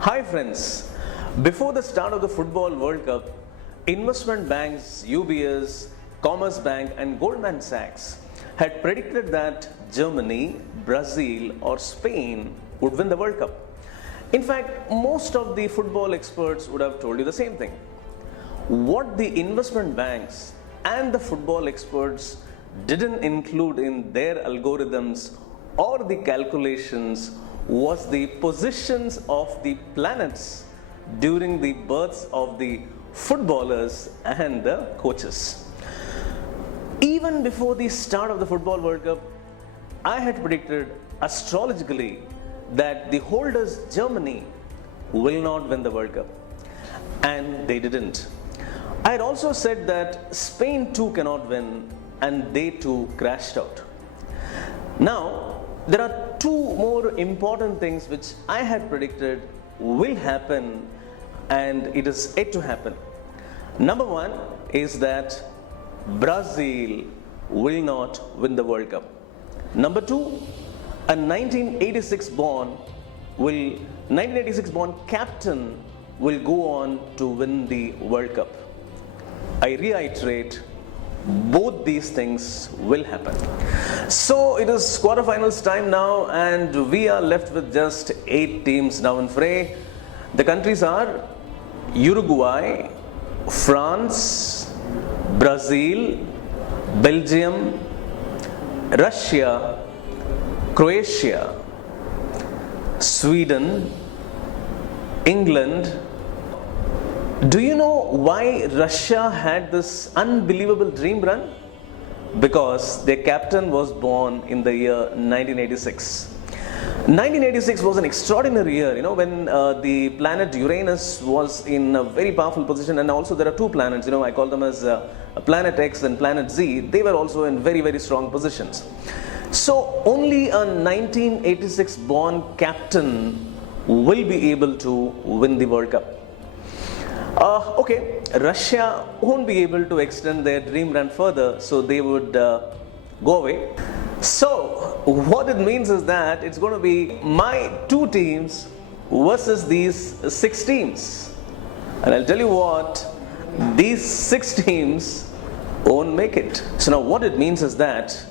Hi friends, before the start of the Football World Cup, investment banks UBS, Commerce Bank and Goldman Sachs had predicted that Germany, Brazil or Spain would win the World Cup. In fact, most of the football experts would have told you the same thing. What the investment banks and the football experts didn't include in their algorithms or the calculations was the positions of the planets during the births of the footballers and the coaches. Even before the start of the Football World Cup, I had predicted astrologically that the holders Germany will not win the World Cup, and they didn't. I had also said that Spain too cannot win, and they too crashed out. Now, there are two more important things which I had predicted will happen, and it is yet to happen. Number one is that Brazil will not win the World Cup. Number two, a 1986 born captain will go on to win the World Cup. I reiterate, both these things will happen. So it is quarterfinals time now, and we are left with just 8 teams now in fray. The countries are Uruguay, France, Brazil, Belgium, Russia, Croatia, Sweden, England. Do you know why Russia had this unbelievable dream run? Because their captain was born in the year 1986. 1986 was an extraordinary year, when the planet Uranus was in a very powerful position, and also there are two planets, I call them as Planet X and Planet Z. They were also in very, very strong positions. So only a 1986 born captain will be able to win the World Cup. Russia won't be able to extend their dream run further, so they would go away. So what it means is that it's going to be my 2 teams versus these 6 teams. And I'll tell you what, these 6 teams won't make it. So now what it means is that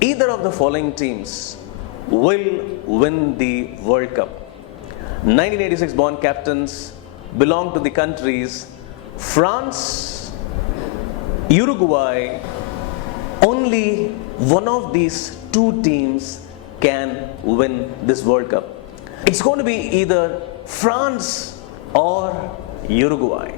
either of the following teams will win the World Cup. 1986 born captains belong to the countries France, Uruguay. Only one of these 2 teams can win this World Cup. It's going to be either France or Uruguay.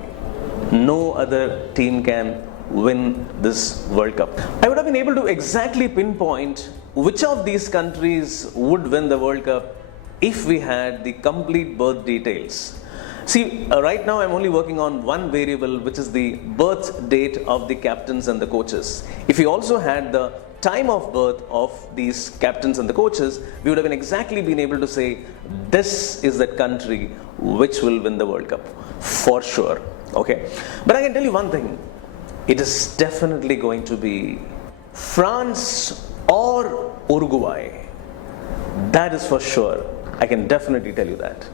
No other team can win this World Cup. I would have been able to exactly pinpoint which of these countries would win the World Cup if we had the complete birth details. See, right now I'm only working on one variable, which is the birth date of the captains and the coaches. If we also had the time of birth of these captains and the coaches, we would have exactly been able to say, this is the country which will win the World Cup, for sure. Okay, but I can tell you one thing, it is definitely going to be France or Uruguay. That is for sure. I can definitely tell you that.